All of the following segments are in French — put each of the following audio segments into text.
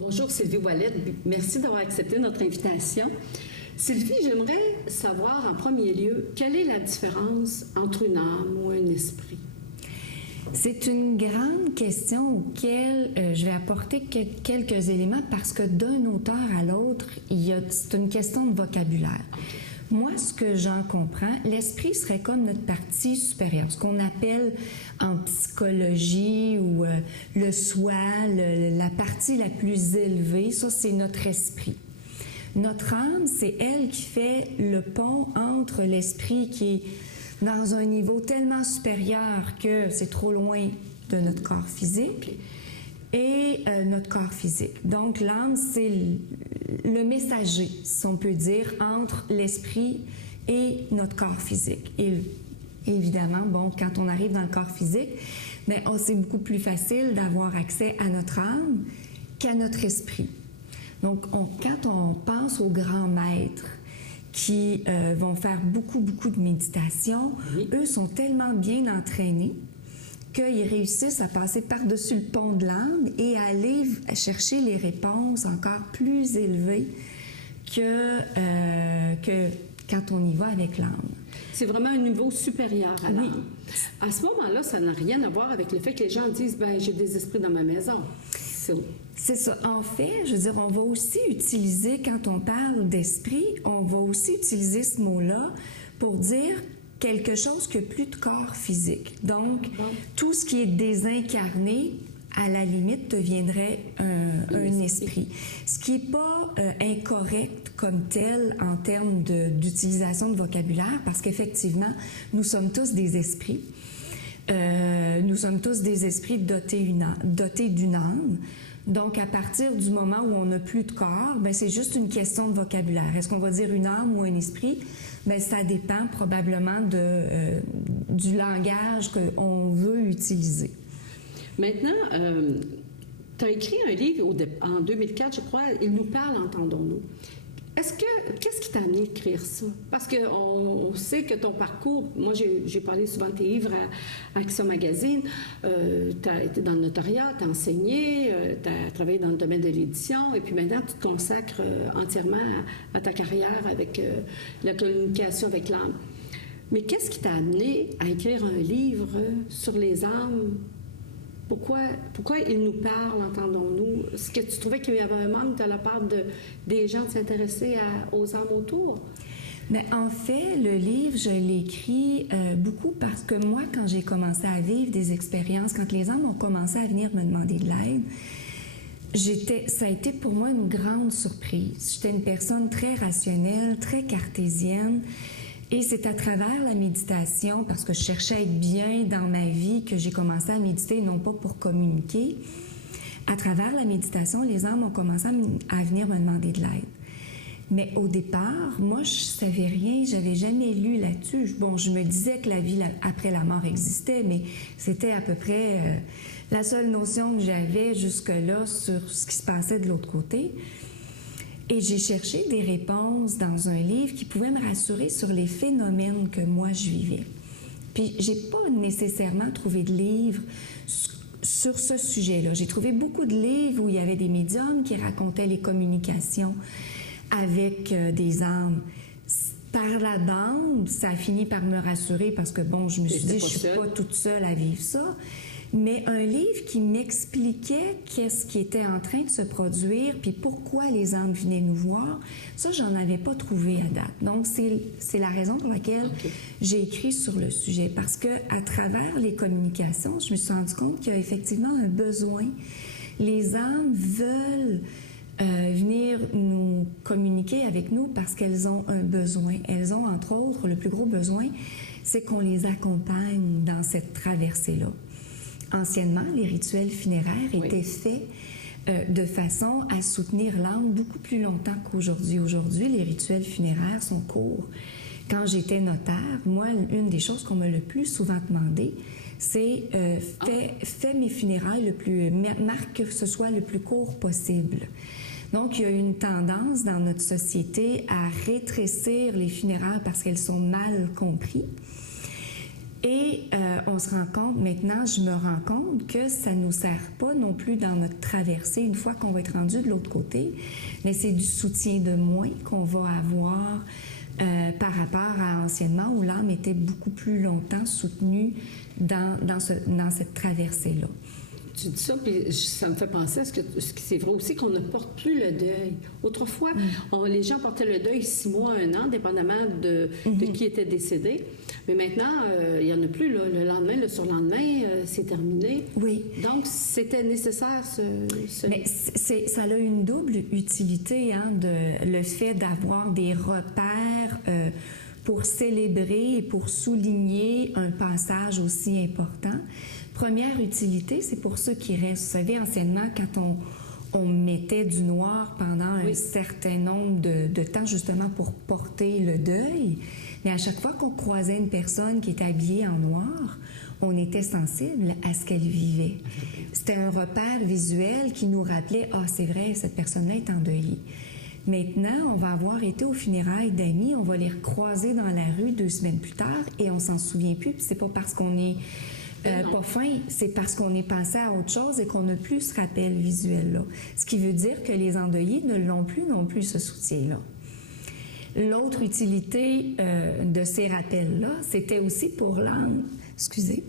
Bonjour Sylvie Ouellet, merci d'avoir accepté notre invitation. Sylvie, j'aimerais savoir en premier lieu, quelle est la différence entre une âme ou un esprit? C'est une grande question auquel je vais apporter quelques éléments parce que d'un auteur à l'autre, c'est une question de vocabulaire. Moi, ce que j'en comprends, l'esprit serait comme notre partie supérieure, ce qu'on appelle en psychologie ou le soi, la partie la plus élevée, ça c'est notre esprit. Notre âme, c'est elle qui fait le pont entre l'esprit qui est dans un niveau tellement supérieur que c'est trop loin de notre corps physique et notre corps physique. Donc l'âme, c'est le messager, si on peut dire, entre l'esprit et notre corps physique. Et évidemment, bon, quand on arrive dans le corps physique, bien, c'est beaucoup plus facile d'avoir accès à notre âme qu'à notre esprit. Donc, quand on pense aux grands maîtres qui vont faire beaucoup de méditation, eux sont tellement bien entraînés qu'ils réussissent à passer par-dessus le pont de l'âme et à aller chercher les réponses encore plus élevées que quand on y va avec l'âme. C'est vraiment un niveau supérieur à l'âme. À ce moment-là, ça n'a rien à voir avec le fait que les gens disent « ben j'ai des esprits dans ma maison ». C'est ça. En fait, je veux dire, on va aussi utiliser, quand on parle d'esprit, on va aussi utiliser ce mot-là pour dire quelque chose qui n'a plus de corps physique. Donc, tout ce qui est désincarné, à la limite, deviendrait un esprit. Ce qui n'est pas incorrect comme tel en termes d'utilisation de vocabulaire, parce qu'effectivement, nous sommes tous des esprits. Nous sommes tous des esprits dotés d'une âme. Donc, à partir du moment où on n'a plus de corps, ben, c'est juste une question de vocabulaire. Est-ce qu'on va dire une âme ou un esprit? Ben, ça dépend probablement du langage qu'on veut utiliser. Maintenant, tu as écrit un livre en 2004, je crois, « Il nous parle, entendons-nous ». Qu'est-ce qui t'a amené à écrire ça? Parce qu'on sait que ton parcours, moi j'ai parlé souvent de tes livres à Action Magazine, tu as été dans le notariat, tu as enseigné, tu as travaillé dans le domaine de l'édition, et puis maintenant tu te consacres entièrement à ta carrière avec la communication avec l'âme. Mais qu'est-ce qui t'a amené à écrire un livre sur les âmes? Pourquoi il nous parle, entendons-nous? Est-ce que tu trouvais qu'il y avait un manque de la part des gens de s'intéresser aux âmes autour? Bien, en fait, le livre, je l'ai écrit beaucoup parce que moi, quand j'ai commencé à vivre des expériences, quand les âmes ont commencé à venir me demander de l'aide, ça a été pour moi une grande surprise. J'étais une personne très rationnelle, très cartésienne. Et c'est à travers la méditation, parce que je cherchais à être bien dans ma vie, que j'ai commencé à méditer, non pas pour communiquer. À travers la méditation, les âmes ont commencé à venir me demander de l'aide. Mais au départ, moi, je ne savais rien, je n'avais jamais lu là-dessus. Bon, je me disais que la vie après la mort existait, mais c'était à peu près la seule notion que j'avais jusque-là sur ce qui se passait de l'autre côté. Et j'ai cherché des réponses dans un livre qui pouvaient me rassurer sur les phénomènes que moi je vivais. Puis j'ai pas nécessairement trouvé de livres sur ce sujet-là. J'ai trouvé beaucoup de livres où il y avait des médiums qui racontaient les communications avec des âmes. Par la bande, ça a fini par me rassurer parce que bon, je me suis dit, je suis pas toute seule à vivre ça. Mais un livre qui m'expliquait qu'est-ce qui était en train de se produire, puis pourquoi les âmes venaient nous voir, ça, j'en avais pas trouvé à date. Donc, c'est la raison pour laquelle j'ai écrit sur le sujet. Parce que à travers les communications, je me suis rendu compte qu'il y a effectivement un besoin. Les âmes veulent venir nous communiquer avec nous parce qu'elles ont un besoin. Elles ont, entre autres, le plus gros besoin, c'est qu'on les accompagne dans cette traversée-là. Anciennement, les rituels funéraires étaient faits de façon à soutenir l'âme beaucoup plus longtemps qu'aujourd'hui. Aujourd'hui, les rituels funéraires sont courts. Quand j'étais notaire, moi, une des choses qu'on m'a le plus souvent demandé, c'est fais mes funérailles marque que ce soit le plus court possible. Donc, il y a une tendance dans notre société à rétrécir les funérailles parce qu'elles sont mal comprises. Et on se rend compte, maintenant, je me rends compte que ça ne nous sert pas non plus dans notre traversée une fois qu'on va être rendu de l'autre côté, mais c'est du soutien de moins qu'on va avoir par rapport à anciennement où l'âme était beaucoup plus longtemps soutenue dans cette traversée-là. Tu dis ça, puis ça me fait penser à ce que c'est vrai aussi qu'on ne porte plus le deuil. Autrefois, les gens portaient le deuil 6 mois, 1 an, dépendamment de qui était décédé. Mais maintenant, il n'y en a plus. Là. Le lendemain, le surlendemain, c'est terminé. Oui. Donc, c'était nécessaire Mais ça a une double utilité, hein, le fait d'avoir des repères pour célébrer et pour souligner un passage aussi important. Première utilité, c'est pour ceux qui restent. Vous savez, anciennement, quand on mettait du noir pendant un certain nombre de temps, justement pour porter le deuil, mais à chaque fois qu'on croisait une personne qui était habillée en noir, on était sensible à ce qu'elle vivait. C'était un repère visuel qui nous rappelait « Ah, c'est vrai, cette personne-là est endeuillée ». Maintenant, on va avoir été aux funérailles d'amis, on va les recroiser dans la rue 2 semaines plus tard et on s'en souvient plus. Puis c'est pas parce qu'on est pas fin, c'est parce qu'on est passé à autre chose et qu'on n'a plus ce rappel visuel-là. Ce qui veut dire que les endeuillés ne l'ont plus non plus, ce soutien-là. L'autre utilité de ces rappels-là, c'était aussi pour l'âme. Excusez.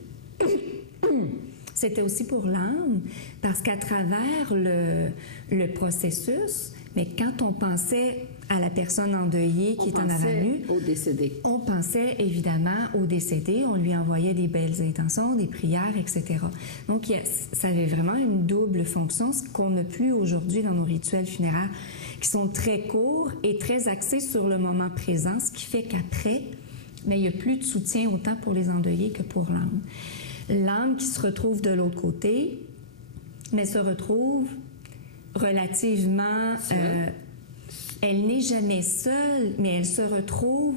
C'était aussi pour l'âme, parce qu'à travers le processus, mais quand on pensait à la personne endeuillée qui est en avenue, au décédé. On pensait évidemment au décédé, on lui envoyait des belles intentions, des prières, etc. Donc, ça avait vraiment une double fonction, ce qu'on n'a plus aujourd'hui dans nos rituels funéraires, qui sont très courts et très axés sur le moment présent, ce qui fait qu'après, mais il n'y a plus de soutien autant pour les endeuillés que pour l'âme. L'âme qui se retrouve de l'autre côté, mais se retrouve relativement... elle n'est jamais seule, mais elle se retrouve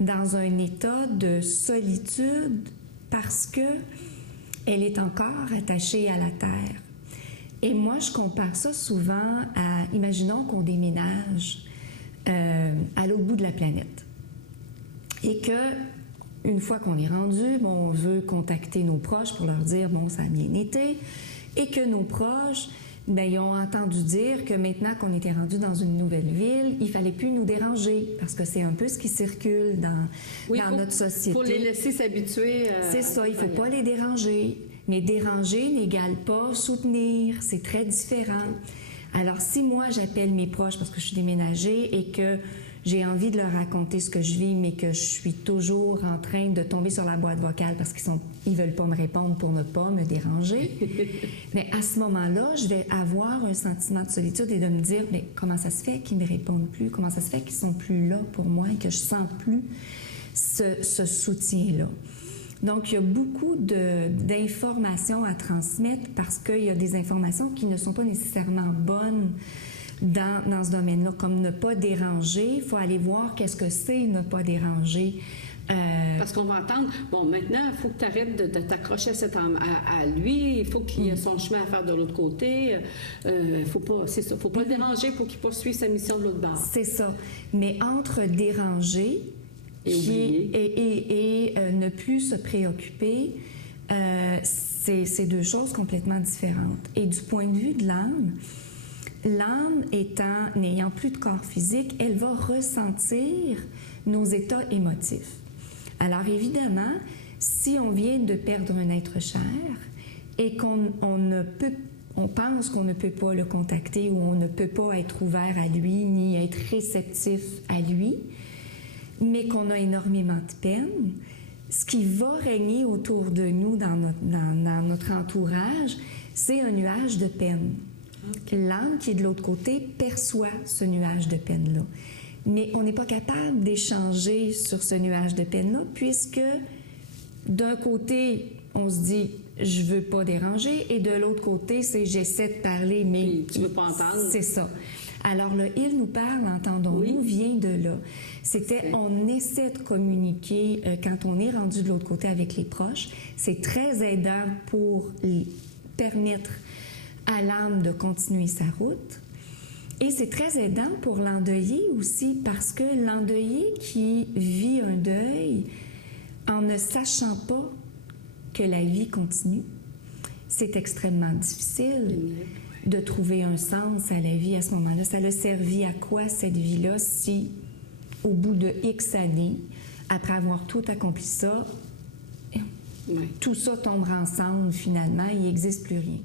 dans un état de solitude parce que elle est encore attachée à la terre. Et moi, je compare ça souvent à... Imaginons qu'on déménage à l'autre bout de la planète et que une fois qu'on est rendu, on veut contacter nos proches pour leur dire, bon, ça a bien été, et que nos proches, bien, ils ont entendu dire que maintenant qu'on était rendu dans une nouvelle ville, il fallait plus nous déranger, parce que c'est un peu ce qui circule dans notre société. Pour les laisser s'habituer. C'est ça, il ne faut pas les déranger. Mais déranger n'égale pas soutenir, c'est très différent. Alors, si moi, j'appelle mes proches parce que je suis déménagée et que j'ai envie de leur raconter ce que je vis, mais que je suis toujours en train de tomber sur la boîte vocale parce qu'ils veulent pas me répondre pour ne pas me déranger. Mais à ce moment-là, je vais avoir un sentiment de solitude et de me dire, mais comment ça se fait qu'ils me répondent plus? Comment ça se fait qu'ils sont plus là pour moi et que je sens plus ce soutien-là? Donc, il y a beaucoup d'informations à transmettre parce qu'il y a des informations qui ne sont pas nécessairement bonnes dans ce domaine-là, comme ne pas déranger. Il faut aller voir qu'est-ce que c'est ne pas déranger. Parce qu'on va entendre, bon, maintenant, il faut que tu arrêtes de t'accrocher à lui, il faut qu'il ait son chemin à faire de l'autre côté. Faut pas le déranger pour qu'il poursuive sa mission de l'autre bord. C'est ça. Mais entre déranger et ne plus se préoccuper, c'est 2 choses complètement différentes. Et du point de vue de l'âme n'ayant plus de corps physique, elle va ressentir nos états émotifs. Alors évidemment, si on vient de perdre un être cher et qu'on pense qu'on ne peut pas le contacter ou on ne peut pas être ouvert à lui ni être réceptif à lui, mais qu'on a énormément de peine, ce qui va régner autour de nous dans notre entourage, c'est un nuage de peine. L'âme qui est de l'autre côté perçoit ce nuage de peine-là. Mais on n'est pas capable d'échanger sur ce nuage de peine-là puisque d'un côté, on se dit « je veux pas déranger » et de l'autre côté, c'est « j'essaie de parler, mais... » Tu veux pas entendre. C'est ça. Alors, le « il nous parle, entendons-nous » vient de là. On essaie de communiquer quand on est rendu de l'autre côté avec les proches. C'est très aidant pour permettre à l'âme de continuer sa route. Et c'est très aidant pour l'endeuillé aussi, parce que l'endeuillé qui vit un deuil en ne sachant pas que la vie continue, c'est extrêmement difficile de trouver un sens à la vie à ce moment-là. Ça a servi à quoi cette vie-là si, au bout de X années, après avoir tout accompli ça, tout ça tombera ensemble finalement, il n'existe plus rien.